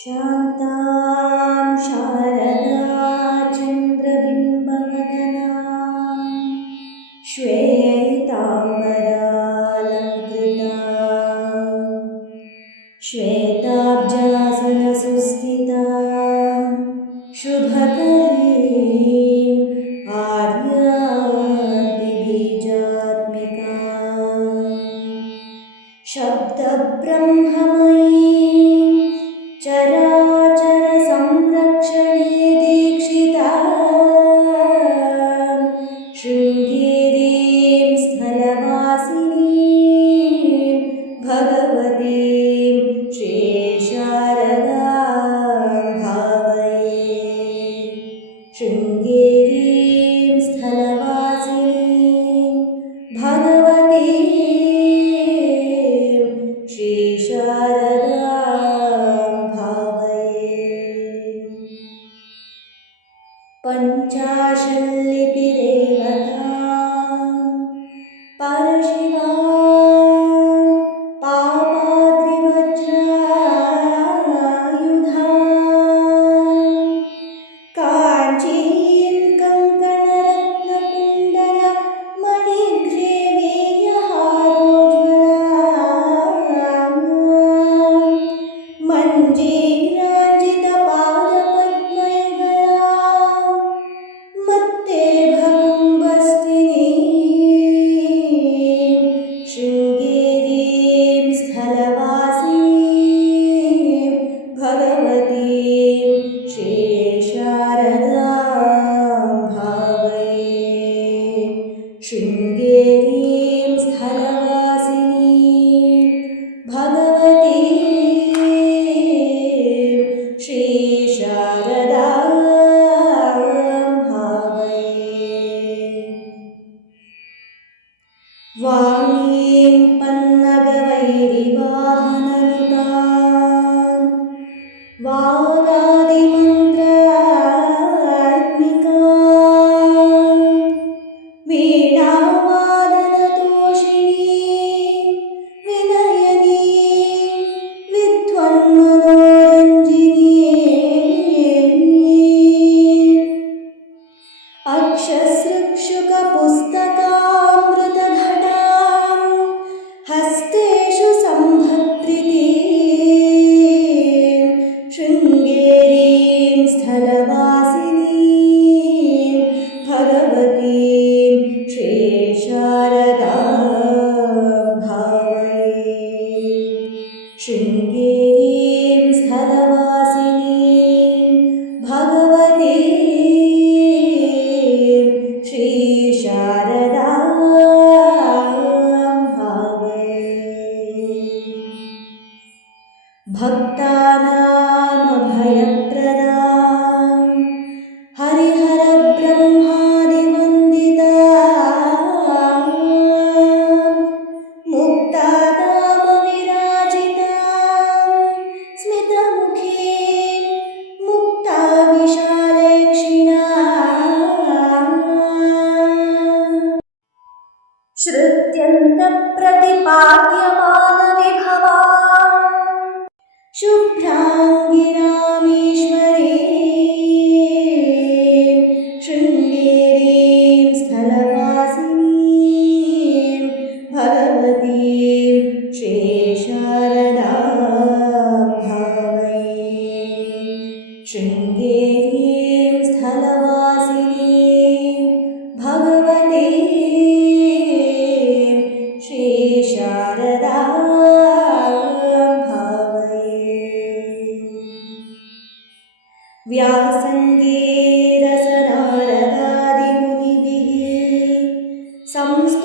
शान्तां Sharada चन्द्रबिम्बमनना श्वेतामरालङ्कृ श्वेताब्जा Hashem. வாணியேம் பன்னக வைரி வாகனவிதான் வாரா ಶೃಂಗೇರೀಂ ಸ್ಥಳವ प्रतिपाद्यमानविभवा शुभ्राङ्गिरामीश्वरे शृङ्गेरीं स्थलवासिनीं भगवतीं श्रेशरदा भावये शृङ्गेरी ्यासङ्गेरसनारतादिमुनिभिः संस्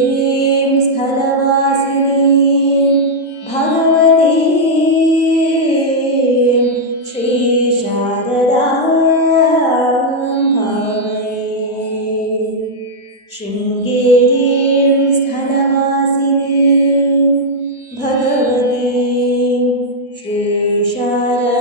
ीं स्खनवासिनीं भगवती श्री भवे शृङ्गेरीं स्खनमासिनीं भगवतीं श्रीशारदा